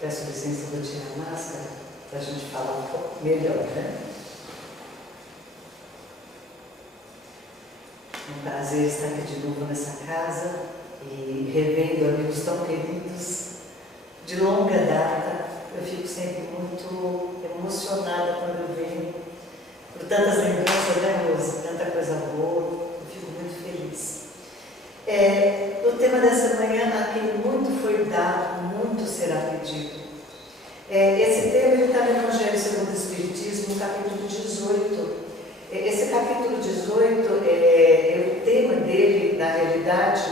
Peço licença, vou tirar a máscara para a gente falar um pouco melhor, né? É um prazer estar aqui de novo nessa casa e revendo amigos tão queridos de longa data. Eu fico sempre muito emocionada quando eu venho, por tantas lembranças, né, Rosa? Tanta coisa boa, eu fico muito feliz. O tema dessa manhã, a quem muito foi dado, muito será pedido. Esse tema está no Evangelho segundo o Espiritismo, no capítulo 18. Esse capítulo 18, o tema dele, na realidade,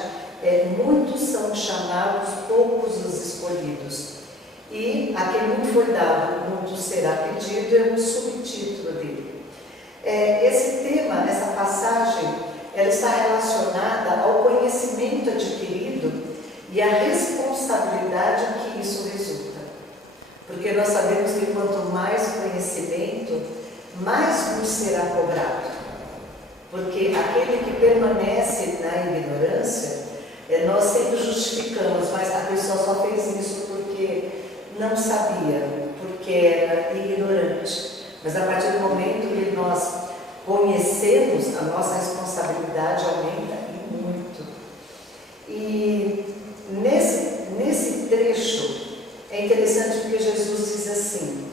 muitos são chamados, poucos os escolhidos. E a quem muito foi dado, muito será pedido, é um subtítulo dele. Esse tema, essa passagem, ela está relacionada ao conhecimento adquirido e à responsabilidade que isso resulta. Porque nós sabemos que quanto mais conhecimento, mais nos será cobrado. Porque aquele que permanece na ignorância, nós sempre justificamos, mas a pessoa só fez isso porque não sabia, porque era ignorante. Mas a partir do momento que nós conhecemos, a nossa responsabilidade aumenta e muito. E nesse trecho é interessante porque Jesus diz assim: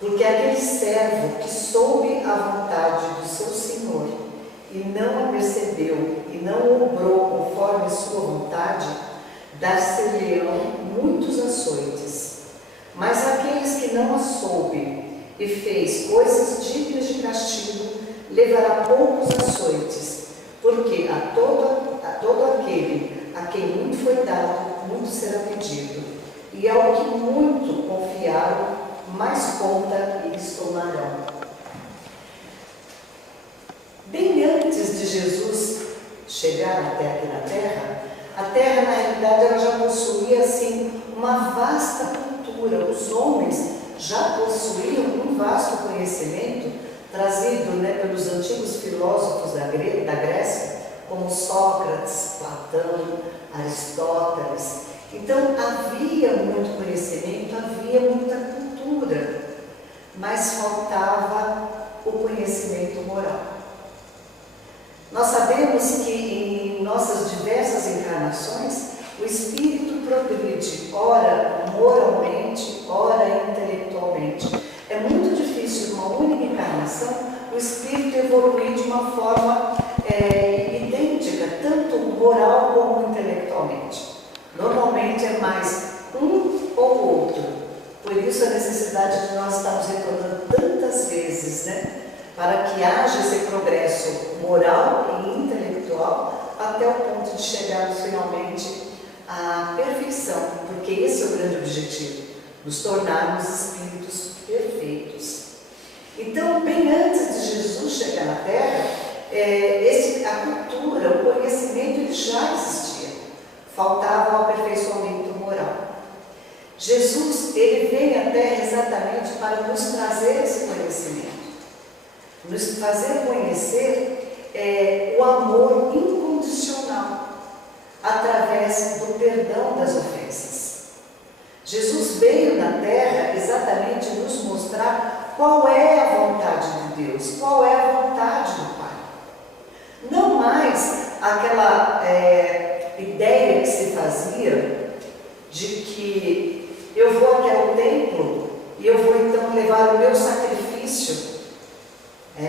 porque aquele servo que soube a vontade do seu Senhor e não a percebeu e não obrou conforme a sua vontade, dar-se-lhe-ão muitos açoites. Mas aqueles que não a soube e fez coisas dignas de castigo, levará poucos açoites, porque a todo aquele a quem muito foi dado, muito será pedido, e ao que muito confiaram, mais conta eles tomarão. Bem antes de Jesus chegar até aqui na Terra, a Terra, na realidade, ela já possuía, assim, uma vasta cultura. Os homens já possuíam um vasto conhecimento trazido, pelos antigos filósofos da Grécia, como Sócrates, Platão, Aristóteles. Então, havia muito conhecimento, havia muita cultura, mas faltava o conhecimento moral. Nós sabemos que em nossas diversas encarnações, o espírito progride, ora moralmente, ora intelectualmente. É muito difícil, numa única encarnação, o espírito evoluir de uma forma idêntica, tanto moral como intelectualmente. Normalmente é mais um ou outro. Por isso a necessidade de nós estarmos retornando tantas vezes, para que haja esse progresso moral e intelectual até o ponto de chegarmos finalmente à perfeição, porque esse é o grande objetivo, nos tornarmos espíritos perfeitos. Então, bem antes de Jesus chegar na Terra, a cultura, o conhecimento, ele já existia. Faltava o aperfeiçoamento moral. Jesus, ele vem à Terra exatamente para nos trazer esse conhecimento, nos fazer conhecer o amor incondicional através do perdão das ofensas. Jesus veio na Terra exatamente nos mostrar qual é a vontade de Deus, qual é a vontade do Pai. Não mais aquela ideia que se fazia de que eu vou até o templo e eu vou então levar o meu sacrifício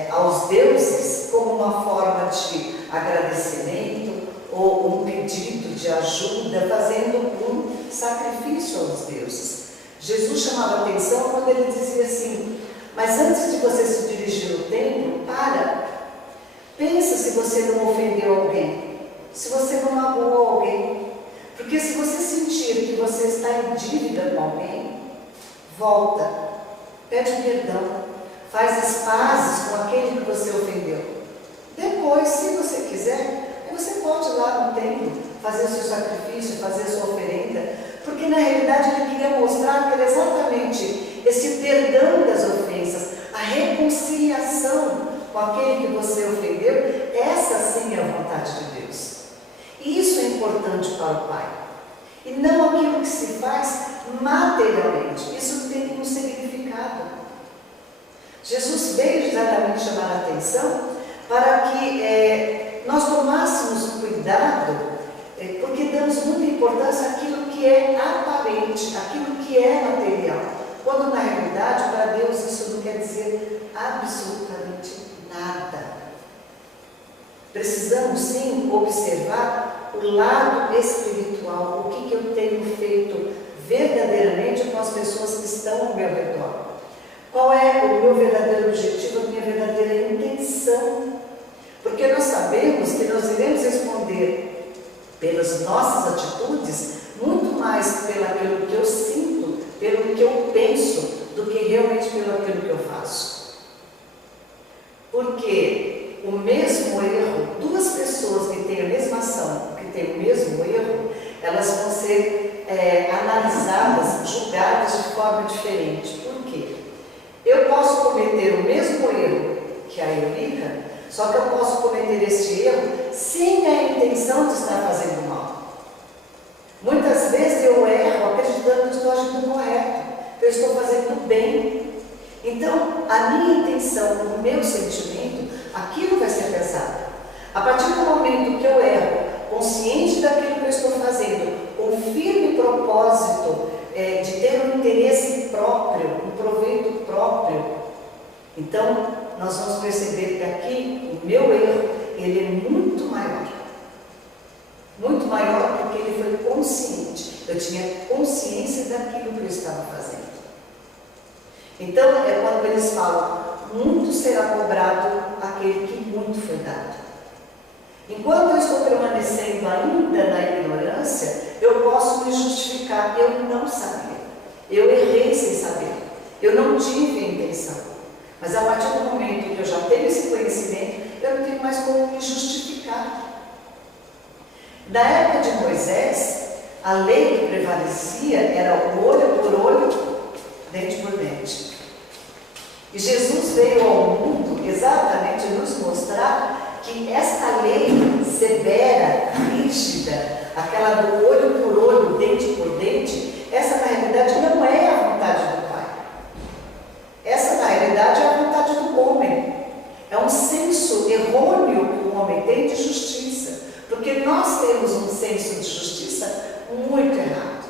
aos deuses como uma forma de agradecimento ou um pedido de ajuda, fazendo um sacrifício aos deuses. Jesus chamava atenção quando ele dizia assim: mas antes de você se dirigir ao templo, pensa se você não ofendeu alguém, se você não magoou alguém, porque se você sentir que você está em dívida com alguém, volta, pede perdão, faz as pazes com aquele que você ofendeu. Depois, se você quiser, você pode ir lá no templo, fazer o seu sacrifício, fazer a sua oferenda, porque na realidade ele queria mostrar que era exatamente esse perdão das ofensas, a reconciliação com aquele que você ofendeu, essa sim é a vontade de Deus. E isso é importante para o Pai. E não aquilo que se faz materialmente. Isso não tem nenhum significado. Jesus veio exatamente chamar a atenção para que nós tomássemos cuidado, porque damos muita importância àquilo que é aparente, àquilo que é material, quando na realidade para Deus isso não quer dizer absolutamente nada. Precisamos sim observar o lado espiritual, o que eu tenho feito verdadeiramente com as pessoas que estão ao meu redor. Qual é o meu verdadeiro objetivo, a minha verdadeira intenção? Porque nós sabemos que nós iremos responder pelas nossas atitudes muito mais pelo que eu sinto, pelo que eu penso, do que realmente pelo aquilo que eu faço. Porque o mesmo erro, duas pessoas que têm a mesma ação, que têm o mesmo erro, elas vão ser analisadas, julgadas de forma diferente. Por quê? Eu posso cometer o mesmo erro que a Eurica, só que eu posso cometer este erro sem a intenção de estar fazendo mal. Muitas vezes eu erro acreditando que estou agindo correto, que eu estou fazendo bem. Então, a minha intenção, o meu sentimento, aquilo vai ser pesado. A partir do momento que eu erro, consciente daquilo que eu estou fazendo, com firme propósito de ter um interesse próprio, um proveito próprio, então nós vamos perceber que aqui o meu erro, ele é muito maior. Muito maior porque ele foi consciente. Eu tinha consciência daquilo que eu estava fazendo. Então, é quando eles falam, muito será cobrado aquele que muito foi dado. Enquanto eu estou permanecendo ainda na ignorância, eu posso me justificar, eu não sabia. Eu errei sem saber. Eu não tive a intenção. Mas a partir do momento que eu já tenho esse conhecimento, eu não tenho mais como me justificar. Na época de Moisés, a lei que prevalecia era o olho por olho, dente por dente. E Jesus veio ao mundo exatamente nos mostrar que esta lei severa, rígida, aquela do olho por olho, dente por dente, essa na realidade não é a vontade do Pai. Essa na realidade é a vontade do homem. É um senso errôneo que o homem tem de justiça, porque nós temos um senso de justiça muito errado.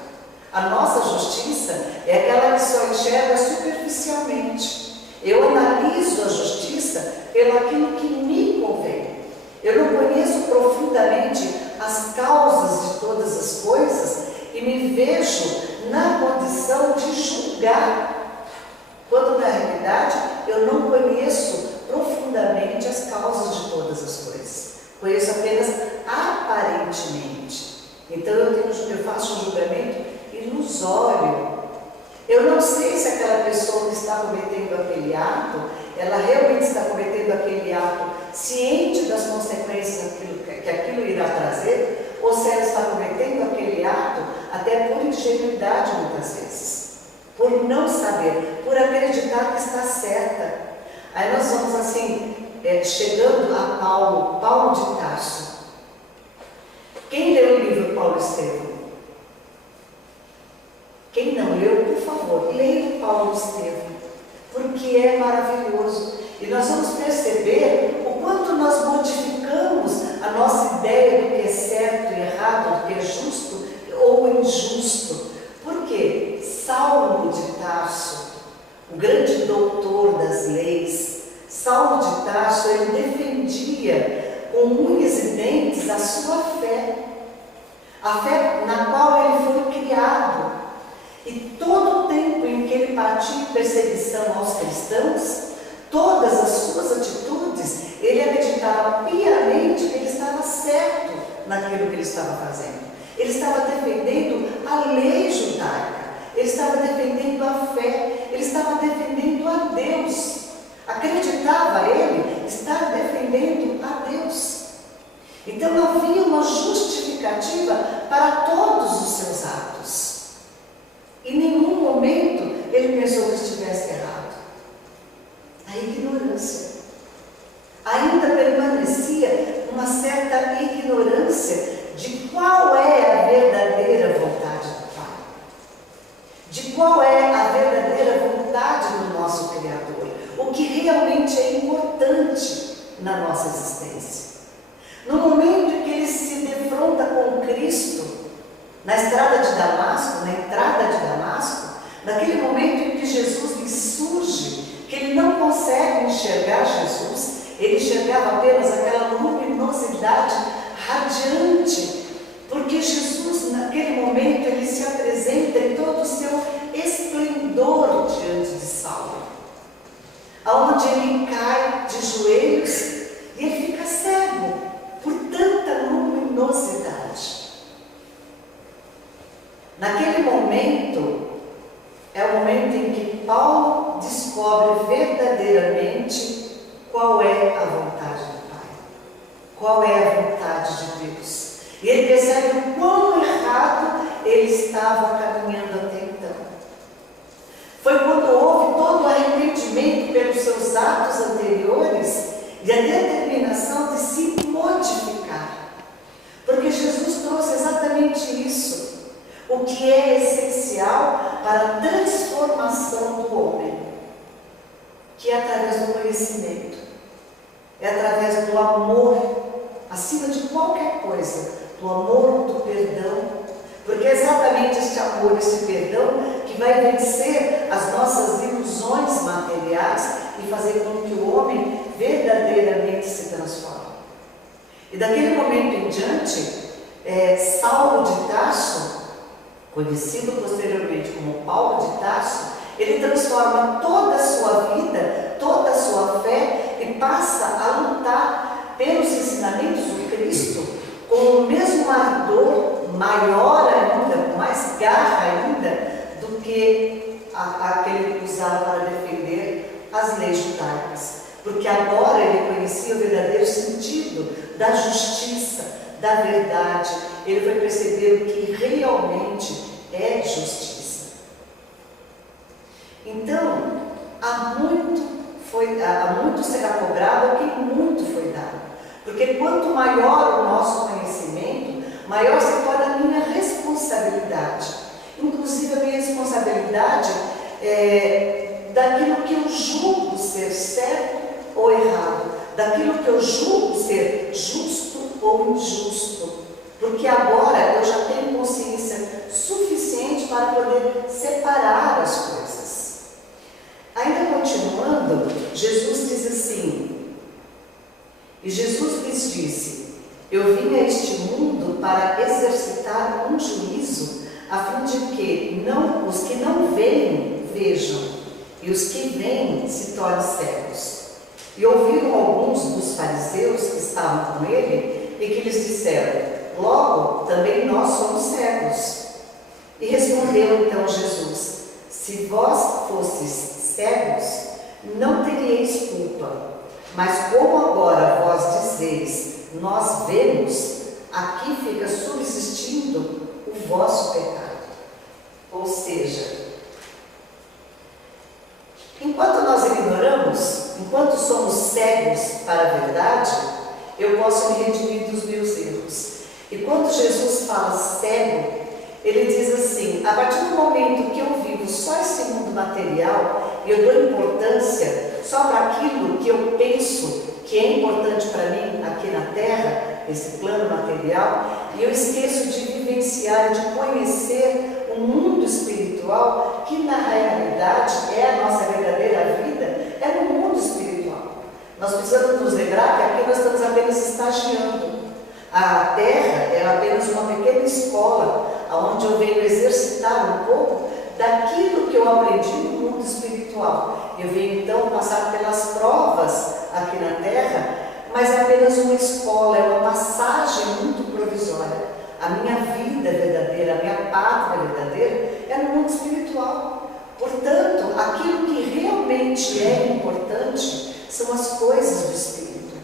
A nossa justiça é aquela que só enxerga superficialmente. Eu analiso a justiça pelo aquilo que me convém. Eu não conheço profundamente as causas de todas as coisas e me vejo na condição de julgar, quando na realidade eu não conheço profundamente as causas de todas as coisas. Conheço apenas aparentemente. Então eu faço um julgamento ilusório. Eu não sei se aquela pessoa que está cometendo aquele ato, ela realmente está cometendo aquele ato ciente das consequências que aquilo irá trazer, ou se ela está cometendo aquele ato até por ingenuidade muitas vezes, por não saber, por acreditar que está certa. Aí nós vamos assim, chegando a Paulo de Tarso. Quem leu o livro Paulo Estevão? Quem não leu, por favor, leia Paulo Estevão, porque é maravilhoso. E nós vamos perceber o quanto nós modificamos a nossa ideia do que é certo e errado, do que é justo ou injusto. Por quê? Saulo de Tarso, o grande doutor das leis, Saulo de Tarso, ele defendia com unhas e dentes a sua fé, a fé na qual ele foi criado. E todo o tempo em que ele partia em perseguição aos cristãos, todas as suas atitudes, ele acreditava piamente que ele estava certo naquilo que ele estava fazendo. Ele estava defendendo a lei judaica, ele estava defendendo a fé, ele estava defendendo a Deus. Acreditava ele estar defendendo a Deus. Então havia uma justificativa para todos os seus atos. Em nenhum momento ele pensou que estivesse errado. A ignorância. Ainda permanecia uma certa ignorância de qual é a verdadeira vontade do Pai. de qual é a verdadeira vontade do nosso Criador, o que realmente é importante na nossa existência. No momento em que ele se defronta com Cristo, na estrada de Damasco, na entrada de Damasco, naquele momento em que Jesus lhe surge, que ele não consegue enxergar Jesus, ele enxergava apenas aquela luminosidade radiante, porque Jesus, naquele momento, ele se apresenta em todo o seu esplendor diante de Saulo, aonde ele cai de joelhos e ele fica cego por tanta luminosidade. Naquele momento, é o momento em que Paulo descobre verdadeiramente qual é a vontade do Pai, qual é a vontade de Deus. E ele percebe o quão errado ele estava caminhando até então. Foi quando houve todo o arrependimento pelos seus atos anteriores e a determinação de se modificar. Porque Jesus trouxe exatamente isso, o que é essencial para a transformação do homem, que é através do conhecimento, é através do amor, acima de qualquer coisa, do amor, do perdão, porque é exatamente este amor, este perdão que vai vencer as nossas ilusões materiais e fazer com que o homem verdadeiramente se transforme. E daquele momento em diante, Saulo de Tarso, conhecido posteriormente como Paulo de Tarso, ele transforma toda a sua vida, toda a sua fé e passa a lutar pelos ensinamentos do Cristo com o mesmo ardor, maior ainda, com mais garra ainda, do que aquele que usava para defender as leis judaicas. Porque agora ele conhecia o verdadeiro sentido da justiça, da verdade. Ele foi perceber o que realmente é justiça. Então, há muito será cobrado, ao que muito foi dado. Porque quanto maior o nosso conhecimento, maior se torna a minha responsabilidade. Inclusive a minha responsabilidade daquilo que eu julgo ser certo ou errado, daquilo que eu julgo ser justo ou injusto. Porque agora eu já tenho consciência suficiente para poder separar as coisas. Ainda continuando, Jesus diz assim: e Jesus lhes disse: eu vim a este mundo para exercitar um juízo, a fim de que os que não veem, vejam, e os que veem se tornem cegos. E ouviram alguns dos fariseus que estavam com ele, e que lhes disseram: logo, também nós somos cegos. E respondeu então Jesus: se vós fosseis cegos, não teríeis culpa. Mas como agora vós dizeis, nós vemos, aqui fica subsistindo o vosso pecado. Ou seja, enquanto nós ignoramos, enquanto somos cegos para a verdade, eu posso me redimir dos meus erros. E quando Jesus fala cego, ele diz assim: a partir do momento que eu vivo só esse mundo material, e eu dou importância só para aquilo que eu penso que é importante para mim aqui na Terra, esse plano material, e eu esqueço de vivenciar, de conhecer o mundo espiritual, que na realidade é a nossa verdadeira vida, é no mundo espiritual. Nós precisamos nos lembrar que aqui nós estamos apenas estagiando. A Terra é apenas uma pequena escola, onde eu venho exercitar um pouco daquilo que eu aprendi no mundo espiritual. Eu venho então passar pelas provas aqui na Terra, mas é apenas uma escola, é uma passagem muito provisória. A minha vida verdadeira, a minha pátria verdadeira é no mundo espiritual. Portanto, aquilo que realmente é importante são as coisas do Espírito.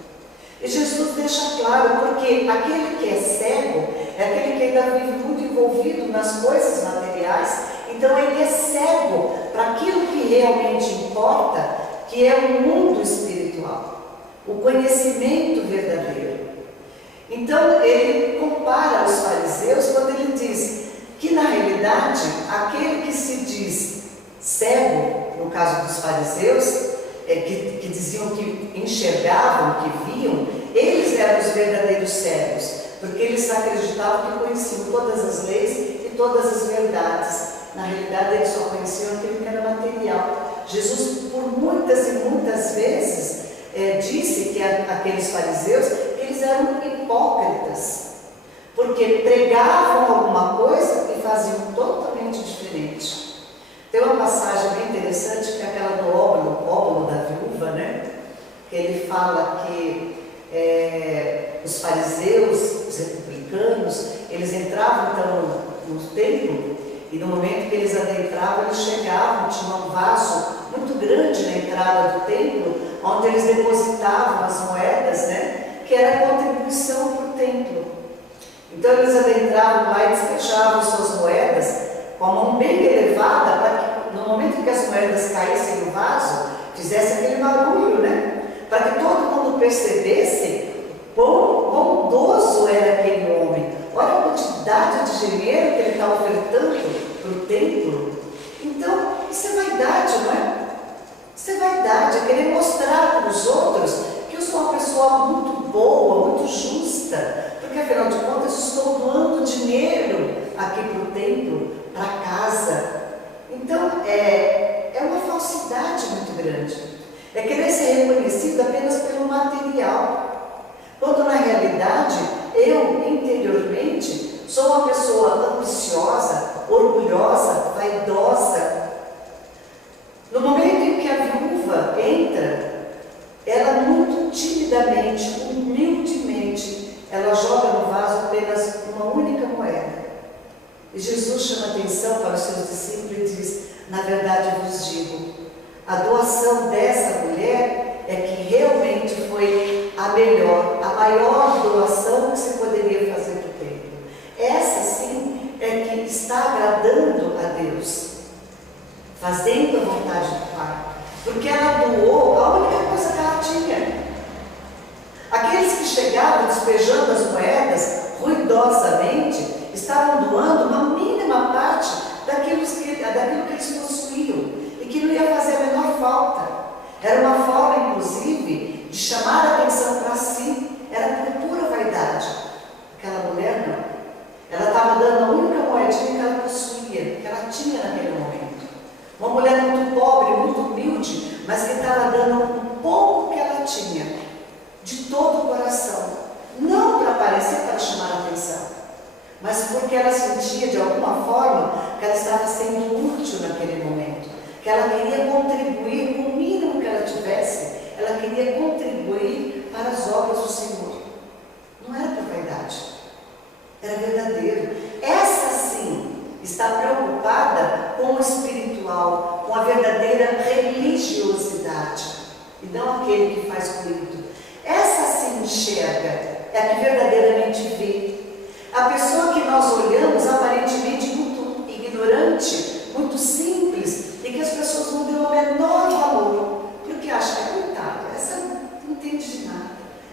E Jesus deixa claro, porque aquele que é cego é aquele que ainda vive muito envolvido nas coisas materiais, então ele é cego para aquilo que realmente importa, que é o mundo espiritual, o conhecimento verdadeiro. Então ele compara os fariseus quando ele diz que na realidade aquele que se diz caso dos fariseus, que diziam que enxergavam, que viam, eles eram os verdadeiros cegos, porque eles acreditavam que conheciam todas as leis e todas as verdades. Na realidade, eles só conheciam aquilo que era material. Jesus, por muitas e muitas vezes, disse que aqueles fariseus, eles eram hipócritas, porque pregavam alguma coisa e faziam totalmente diferente. Tem uma passagem bem interessante, que é aquela do óbolo da viúva, né? Que ele fala que os fariseus, os republicanos, eles entravam então no templo, e no momento que eles adentravam, eles chegavam, tinha um vaso muito grande na entrada do templo, onde eles depositavam as moedas, né? Que era a contribuição para o templo. Então eles adentravam lá e despejavam suas moedas com a mão bem elevada, para que no momento que as moedas caíssem no vaso, fizesse aquele barulho, né? Para que todo mundo percebesse quão bondoso era aquele homem. Olha a quantidade de dinheiro que ele está ofertando para o templo. Então, isso é vaidade, não é? Isso é vaidade, é querer mostrar para os outros que eu sou uma pessoa muito boa, muito justa, porque afinal de contas estou doando dinheiro aqui para o templo, para casa. Então, é uma falsidade muito grande. É querer ser reconhecido apenas pelo material, quando na realidade, eu interiormente sou uma pessoa ambiciosa, orgulhosa, vaidosa. No momento em que a viúva entra, ela muito timidamente, humildemente, ela joga no vaso apenas uma única moeda. E Jesus chama atenção para os seus discípulos e diz: na verdade eu vos digo, a doação dessa mulher é que realmente foi a melhor, a maior doação que se poderia fazer para o templo. Essa sim é que está agradando a Deus, fazendo a vontade do Pai, porque ela doou a única coisa que ela tinha. Aqueles que chegavam despejando as moedas ruidosamente estavam doando uma mínima parte daquilo que eles possuíam e que não ia fazer a menor falta. Era uma forma, inclusive, de chamar a atenção para si. Era por pura vaidade. Aquela mulher não. Ela estava dando a única moedinha que ela possuía, que ela tinha naquele momento. Uma mulher muito pobre, muito humilde, mas que estava dando um pouco que ela tinha, de todo o coração. Não para aparecer, para chamar a atenção, mas porque ela sentia de alguma forma que ela estava sendo útil naquele momento, que ela queria contribuir com o mínimo que ela tivesse, ela queria contribuir para as obras do Senhor. Não era por vaidade, era verdadeiro. Essa sim está preocupada com o espiritual, com a verdadeira religiosidade, e não aquele que faz ruído. Essa sim enxerga, é a que verdadeiramente vê. A pessoa que nós olhamos aparentemente muito ignorante, muito simples, e que as pessoas não dão o menor valor, porque acham que é coitada, essa não entende de nada,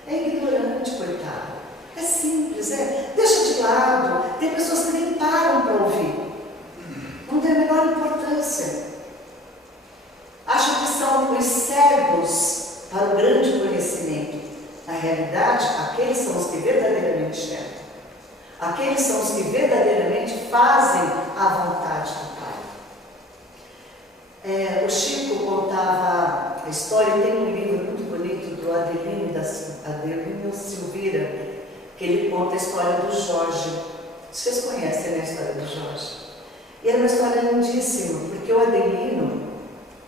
é ignorante, coitada, é simples, deixa de lado. Tem pessoas que nem param para ouvir, não tem a menor importância, acham que são os cegos para o grande conhecimento. Na realidade, aqueles são os que verdadeiramente enxergam. Aqueles são os que verdadeiramente fazem a vontade do Pai. O Chico contava a história, tem um livro muito bonito do Adelino Silveira, que ele conta a história do Jorge. Vocês conhecem, né, a história do Jorge? E era uma história lindíssima, porque o Adelino,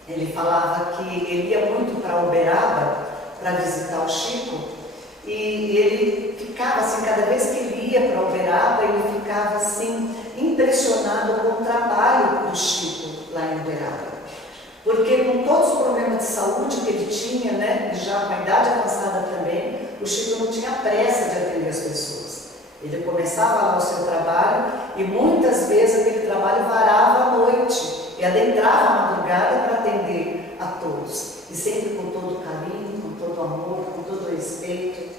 ele falava que ele ia muito para Uberaba para visitar o Chico, e ele ficava assim, cada vez que ele ia para Uberaba, ele ficava assim, impressionado com o trabalho do Chico lá em Uberaba. Porque com todos os problemas de saúde que ele tinha, né, e já com a idade avançada também, o Chico não tinha pressa de atender as pessoas. Ele começava lá o seu trabalho e muitas vezes aquele trabalho varava à noite e adentrava a madrugada para atender a todos. E sempre com todo carinho, com todo amor, com todo respeito.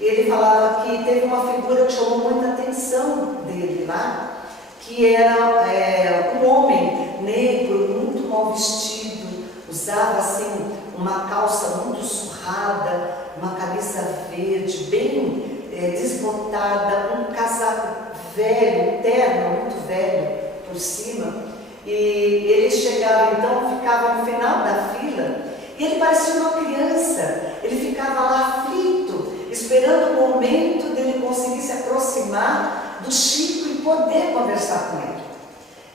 Ele falava que teve uma figura que chamou muita atenção dele lá, que era um homem negro, muito mal vestido, usava assim uma calça muito surrada, uma camisa verde, bem desbotada, um casaco velho, um terno muito velho por cima. E ele chegava então, ficava no final da fila, e ele parecia uma criança. Ele ficava lá aflito, esperando o momento dele conseguir se aproximar do Chico e poder conversar com ele.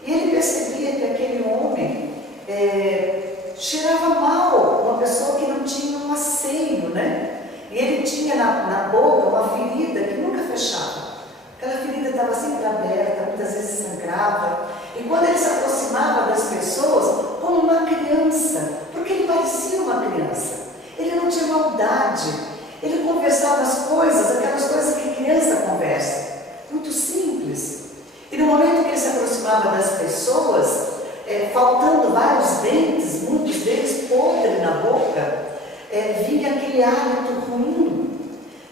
E ele percebia que aquele homem cheirava mal, uma pessoa que não tinha um asseio, né? E ele tinha na boca uma ferida que nunca fechava. Aquela ferida estava sempre aberta, muitas vezes sangrava. E quando ele se aproximava das pessoas, como uma criança, porque ele parecia uma criança. Ele não tinha maldade. Ele conversava as coisas, aquelas coisas que criança conversa. Muito simples. E no momento que ele se aproximava das pessoas, faltando vários dentes, muitos deles podres na boca, vinha aquele hálito ruim.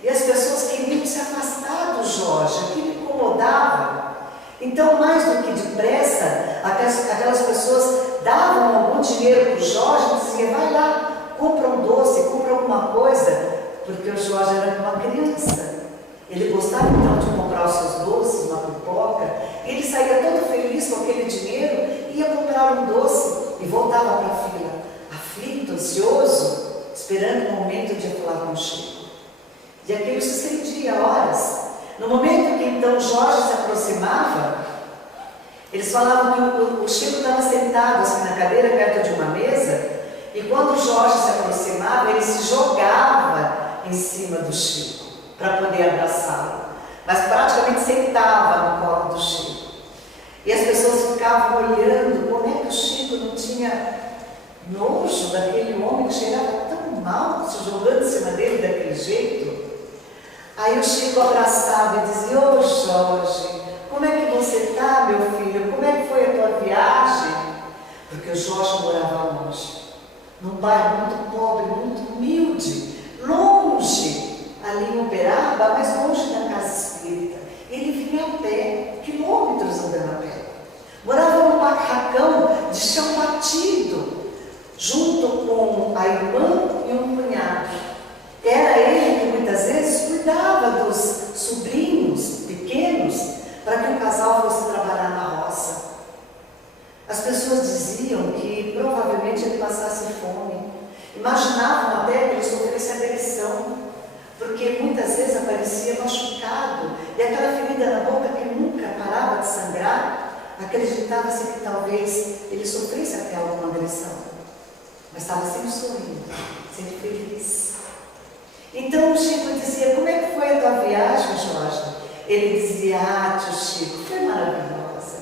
E as pessoas queriam se afastar do Jorge, aquilo incomodava. Então, mais do que depressa, aquelas pessoas davam algum dinheiro para o Jorge e diziam: vai lá, compra um doce, compra alguma coisa, porque o Jorge era uma criança. Ele gostava então de comprar os seus doces, uma pipoca, e ele saía todo feliz com aquele dinheiro, ia comprar um doce e voltava para a fila, aflito, ansioso, esperando o momento de falar com o Chico. E aquilo se estendia horas. No momento que então Jorge se aproximava, eles falavam que o Chico estava sentado assim na cadeira perto de uma mesa, e quando o Jorge se aproximava, ele se jogava em cima do Chico para poder abraçá-lo, mas praticamente sentava no colo do Chico. E as pessoas ficavam olhando como é que o Chico não tinha nojo daquele homem que cheirava tão mal, se jogando em cima dele daquele jeito. Aí o Chico abraçava e dizia: ô Jorge, como é que você está, meu filho? Como é que foi a tua viagem? Porque o Jorge morava longe, num bairro muito pobre, muito humilde, longe, ali em Uberaba, mas longe da casa espírita. Ele vinha a pé, quilômetros andando a pé. Morava num barracão de chão batido, junto com a irmã e um cunhado. Era ele que muitas vezes cuidava dos sobrinhos pequenos para que o casal fosse trabalhar na roça. As pessoas diziam que provavelmente ele passasse fome. Imaginavam até que ele sofresse agressão, porque muitas vezes aparecia machucado e aquela ferida na boca que nunca parava de sangrar, acreditava-se que talvez ele sofresse até alguma agressão. Mas estava sempre sorrindo, sempre feliz. Então o Chico dizia: como é que foi a tua viagem, Jorge? Ele dizia: ah, tio Chico, foi maravilhosa.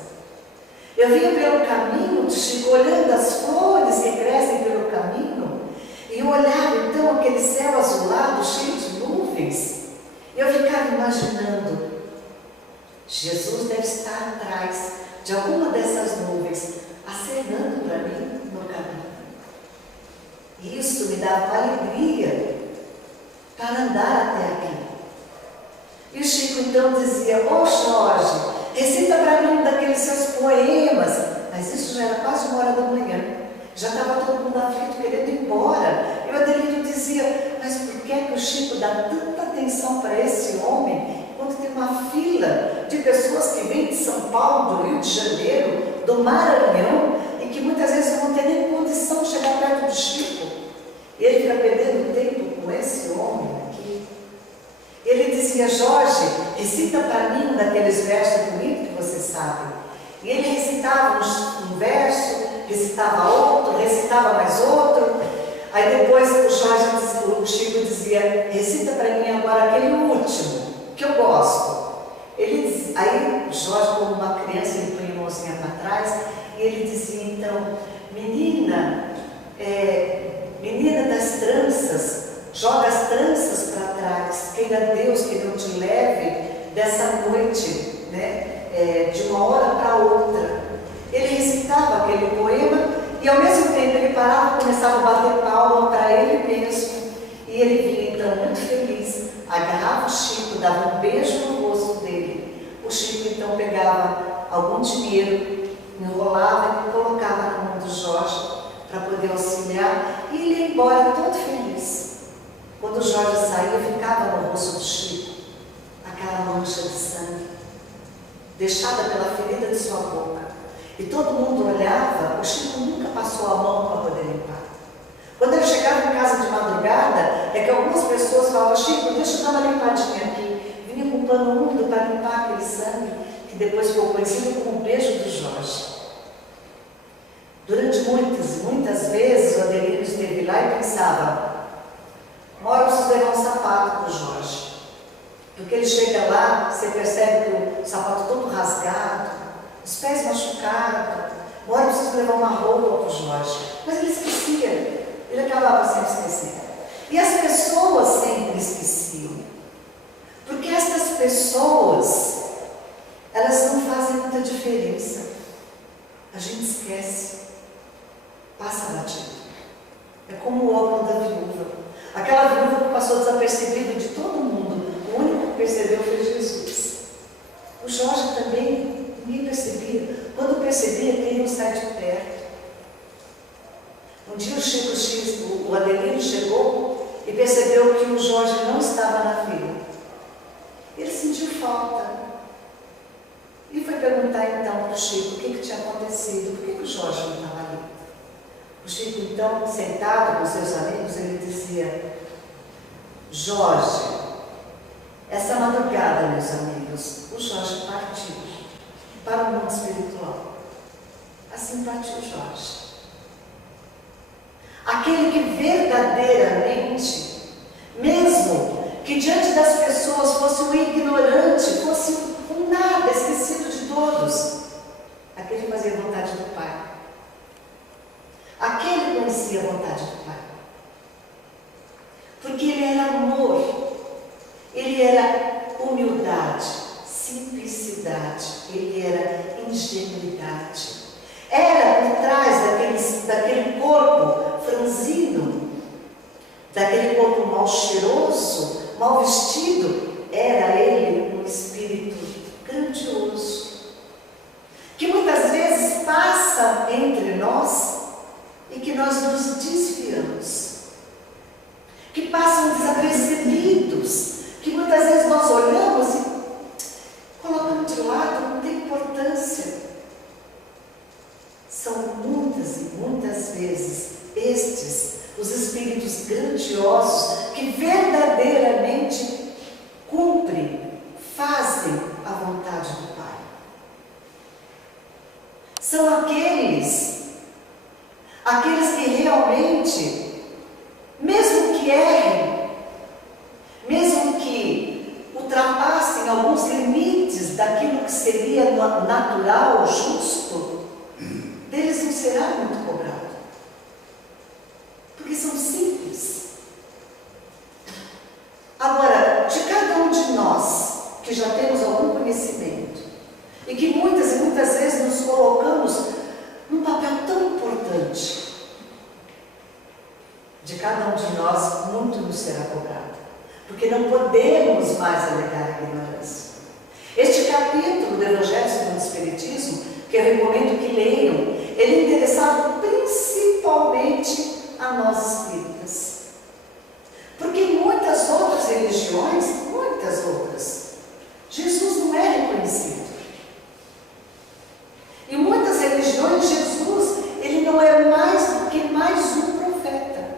Eu vinha pelo caminho, tio Chico, olhando as flores que crescem pelo caminho, e eu olhava então aquele céu azulado, cheio de nuvens, e eu ficava imaginando: Jesus deve estar atrás de alguma dessas nuvens, acenando para mim no caminho. E isso me dava alegria para andar até aqui. E o Chico então dizia: ô Jorge, recita para mim um daqueles seus poemas. Mas isso já era quase 1h da manhã. Já estava todo mundo aflito, querendo ir embora. E o Adelino dizia: mas por que é que o Chico dá tanta atenção para esse homem, quando tem uma fila de pessoas que vêm de São Paulo, do Rio de Janeiro, do Maranhão, e que muitas vezes não tem nem condição de chegar perto do Chico? E ele fica perdendo tempo com esse homem aqui. Ele dizia: Jorge, recita para mim um daqueles versos bonitos que você sabe. E ele recitava um verso, recitava outro, recitava mais outro. Aí depois o Chico dizia: recita para mim agora aquele último, que eu gosto. Aí o Jorge, como uma criança, ele põe a mãozinha para trás e ele dizia então: menina das tranças, joga as tranças para trás, queira Deus que não te leve dessa noite, né, de uma hora para outra. Ele recitava aquele poema e ao mesmo tempo ele parava e começava a bater palma para ele mesmo. E ele vinha então muito feliz, agarrava o Chico, dava um beijo no rosto dele. O Chico então pegava algum dinheiro, enrolava e colocava na mão do Jorge para poder auxiliar deixada pela ferida de sua boca. E todo mundo olhava, o Chico nunca passou a mão para poder limpar. Quando ele chegava em casa de madrugada, é que algumas pessoas falavam: Chico, deixa eu dar uma limpadinha aqui. Vinha com um pano úmido para limpar aquele sangue, que depois ficou conhecido como o beijo do Jorge. Durante muitas vezes o Adelino esteve lá e pensava: uma hora eu preciso levar um sapato para o Jorge. Porque ele chega lá, você percebe que o sapato todo rasgado, os pés machucados, uma hora eu preciso levar uma roupa para o Jorge. Mas ele esquecia, ele acabava sempre esquecendo. E as pessoas sempre esqueciam. Porque essas pessoas, elas não fazem muita diferença. A gente esquece, passa batido. É como o óculos da viúva. Aquela viúva que passou desapercebida de todo mundo, o único que percebeu foi Jesus. O Jorge também, ninguém percebia. Quando percebia, queriam sair de perto. Um dia o Adelino chegou e percebeu que o Jorge não estava na fila. Ele sentiu falta. E foi perguntar então para o Chico o que tinha acontecido, por que o Jorge não estava ali. O Chico então, sentado com seus amigos, ele dizia: Jorge, essa madrugada, meus amigos, o Jorge partiu para o mundo espiritual. Assim partiu Jorge. Aquele que verdadeiramente, mesmo que diante das pessoas fosse um ignorante, fosse um nada, esquecido de todos, aquele fazia a vontade do Pai. Aquele conhecia a vontade do Pai. Porque ele era amor, ele era humildade, simplicidade, ele era ingenuidade. Era por trás daquele corpo franzino, daquele corpo mal cheiroso, mal vestido, era ele um espírito grandioso, que muitas vezes passa entre nós e que nós nos desviamos, que passam desapercebidos, que muitas vezes nós olhamos e colocamos de lado, não tem importância. São muitas e muitas vezes estes, os espíritos grandiosos, que verdadeiramente cumprem, fazem a vontade do Pai. São aqueles que realmente, mesmo que errem, mesmo que ultrapassem alguns limites daquilo que seria natural, justo, deles não será muito cobrado. Porque são simples. Agora, de cada um de nós, que já temos algum conhecimento, e que muitas e muitas vezes nos colocamos num papel tão importante, de cada um de nós, muito nos será cobrado. Porque não podemos mais alegar a ignorância. Este capítulo do Evangelho segundo o Espiritismo, que eu recomendo que leiam, ele é interessado principalmente a nós espíritas. Porque em muitas outras religiões, Jesus não é reconhecido. Em muitas religiões, Jesus, ele não é mais do que mais um profeta.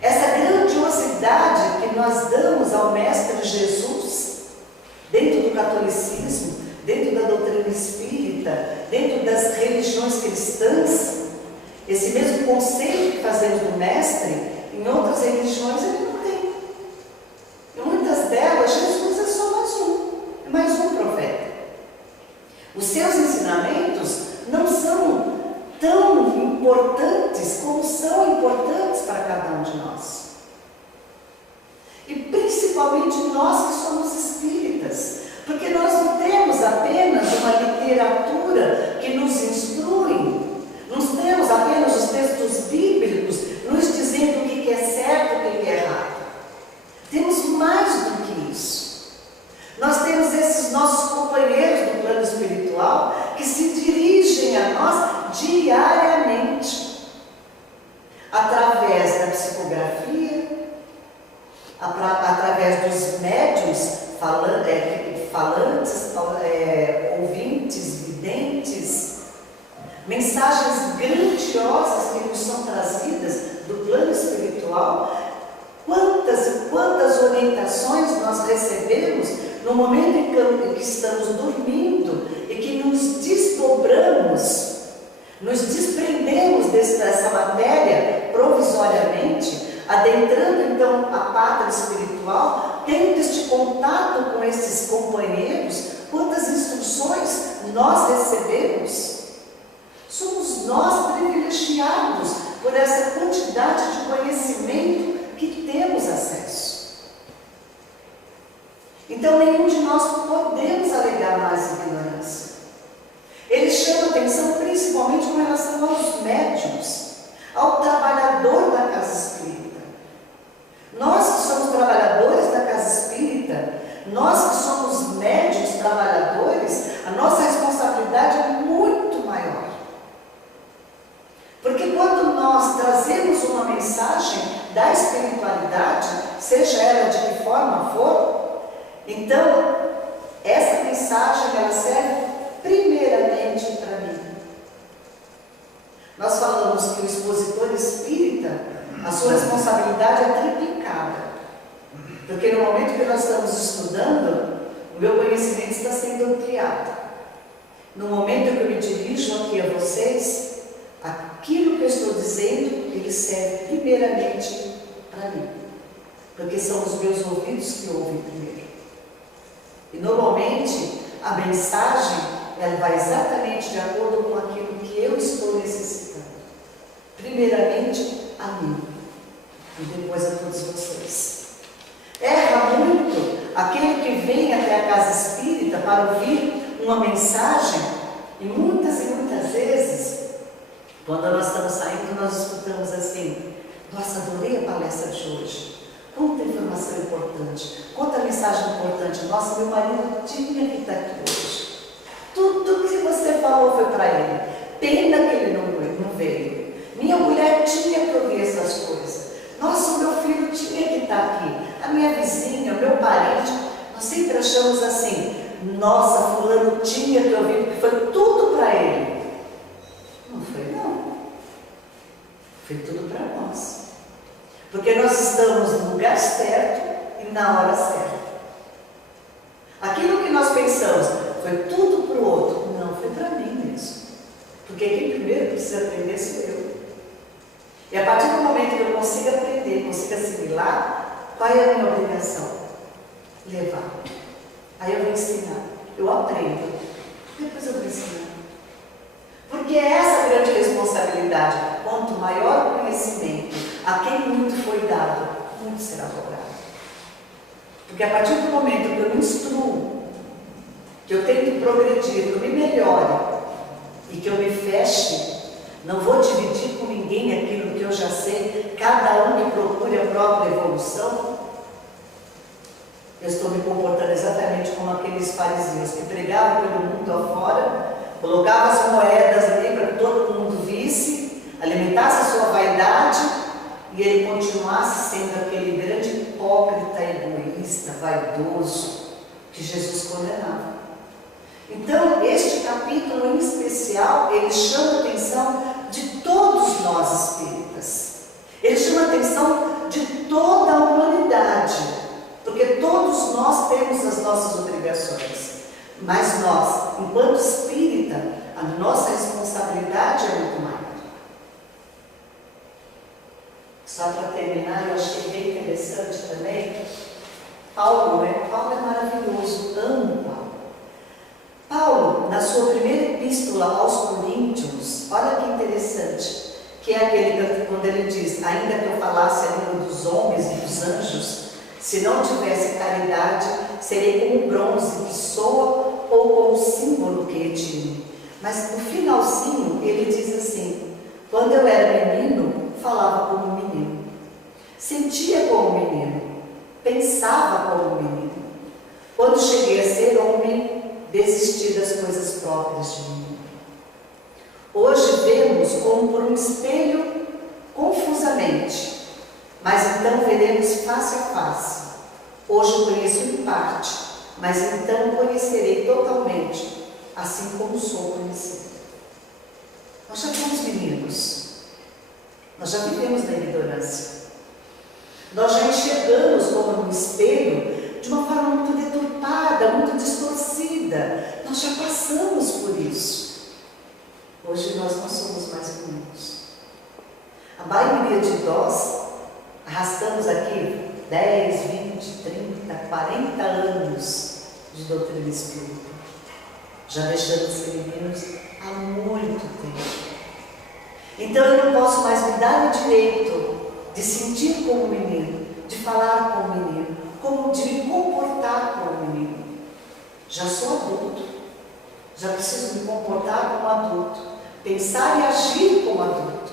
Essa grandiosidade que nós damos ao Mestre Jesus, dentro do catolicismo, dentro da doutrina espírita, dentro das religiões cristãs, esse mesmo conceito que fazemos do Mestre, em outras religiões ele não tem. Em muitas delas, Jesus é só mais um profeta. Os seus ensinamentos não são tão importantes como são importantes para cada um de nós. E principalmente nós que somos espíritas, porque nós não temos apenas uma literatura que nos instrui, não temos apenas os textos bíblicos nos dizendo o que é certo e o que é errado. Temos mais do que isso. Nós temos esses nossos companheiros do plano espiritual que se dirigem a nós diariamente, através da psicografia, através dos médiuns mensagens grandiosas que nos são trazidas do plano espiritual. Quantas e quantas orientações nós recebemos no momento em que estamos dormindo e que nos desdobramos, nos desprendemos dessa matéria provisoriamente, adentrando então a pátria espiritual, tendo este contato com esses companheiros. Quantas instruções nós recebemos? Somos nós privilegiados por essa quantidade de conhecimento que temos acesso. Então, nenhum de nós podemos alegar mais ignorância. Ele chama atenção principalmente com relação aos médiuns, ao trabalhador da casa espírita. Nós que somos trabalhadores da casa espírita, nós que somos médiuns trabalhadores, a nossa responsabilidade é muito maior. Porque quando nós trazemos uma mensagem da espiritualidade, seja ela de que forma for, então essa mensagem ela serve primeiramente para mim. Nós falamos que o expositor espírita, a sua responsabilidade é triplicada. Porque no momento que nós estamos estudando, o meu conhecimento está sendo ampliado. No momento que eu me dirijo aqui a vocês, aquilo que eu estou dizendo, ele serve primeiramente para mim. Porque são os meus ouvidos que ouvem primeiro. E normalmente, a mensagem, ela vai exatamente de acordo com aquilo que eu estou necessitando. Primeiramente, a mim. E depois a todos vocês. Erra muito aquele que vem até a casa espírita para ouvir uma mensagem, e muitas vezes, quando nós estamos saindo, nós escutamos assim: nossa, adorei a palestra de hoje, quanta informação importante, quanta mensagem importante, nossa, meu marido tinha que estar aqui hoje, tudo que você falou foi para ele, pena que ele não veio, minha mulher tinha que ouvir essas coisas, nossa, o meu filho tinha que estar aqui, a minha vizinha, o meu parente. Nós sempre achamos assim: nossa, fulano tinha que ouvir, porque foi tudo para ele. Não foi, não. Foi tudo para nós. Porque nós estamos no lugar certo e na hora certa. Aquilo que nós pensamos foi tudo para o outro. Não, foi para mim mesmo. Porque quem primeiro precisa aprender sou eu. E a partir do momento que eu consigo aprender, consigo assimilar, qual é a minha obrigação? Levar. Aí eu vou ensinar. Eu aprendo. Depois eu vou ensinar. Porque é essa grande responsabilidade. Quanto maior o conhecimento, a quem muito foi dado, muito será cobrado. Porque a partir do momento que eu me instruo, que eu tento progredir, que eu me melhore e que eu me feche, não vou dividir com ninguém aquilo que eu já sei, cada um que procure a própria evolução. Eu estou me comportando exatamente como aqueles fariseus que pregavam pelo mundo afora, colocavam as moedas ali para que todo mundo visse, alimentasse a sua vaidade e ele continuasse sendo aquele grande hipócrita, egoísta, vaidoso que Jesus condenava. Então, este capítulo em especial, ele chama a atenção de todos nós espíritas. Ele chama a atenção de toda a humanidade, porque todos nós temos as nossas obrigações. Mas nós, enquanto espírita, a nossa responsabilidade é muito maior. Só para terminar, eu achei bem interessante também, Paulo, né? Paulo é maravilhoso, amo Paulo. Paulo, na sua primeira epístola aos Coríntios, olha que interessante, que é aquele quando ele diz: ainda que eu falasse a língua dos homens e dos anjos, se não tivesse caridade, serei como bronze que soa ou como símbolo que retine. Mas no finalzinho ele diz assim: quando eu era menino, falava como menino, sentia como menino, pensava como menino. Quando cheguei a ser homem, desisti das coisas próprias de mim. Hoje vemos como por um espelho confusamente, mas então veremos face a face. Hoje conheço em parte, mas então conhecerei totalmente, assim como sou conhecido. Nós já vivemos na ignorância. Nós já enxergamos como no espelho de uma forma muito deturpada, muito distorcida. Nós já passamos por isso. Hoje nós não somos mais comuns. A maioria de nós arrastamos aqui 10, 20, 30, 40 anos de doutrina espírita. Já deixamos de ser meninos há muito tempo. Então eu não posso mais me dar o direito de sentir como menino, de falar como menino, de me comportar como menino. Já sou adulto, já preciso me comportar como adulto, pensar e agir como adulto,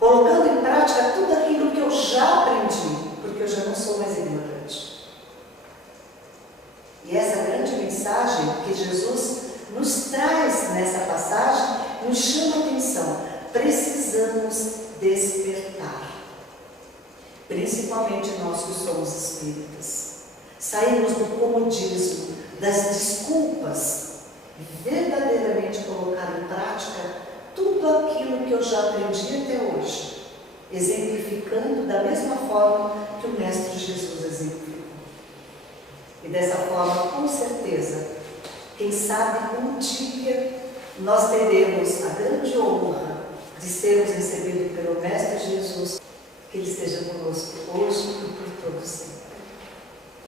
colocando em prática tudo aquilo que eu já aprendi, porque eu já não sou mais ignorante. E essa grande mensagem que Jesus nos traz nessa passagem nos chama a atenção. Precisamos despertar, principalmente nós que somos espíritas, sairmos do comodismo, das desculpas e verdadeiramente colocar em prática tudo aquilo que eu já aprendi até hoje, exemplificando da mesma forma que o Mestre Jesus exemplificou. E dessa forma, com certeza, quem sabe um dia nós teremos a grande honra de sermos recebidos pelo Mestre Jesus, que Ele esteja conosco hoje e por todo sempre.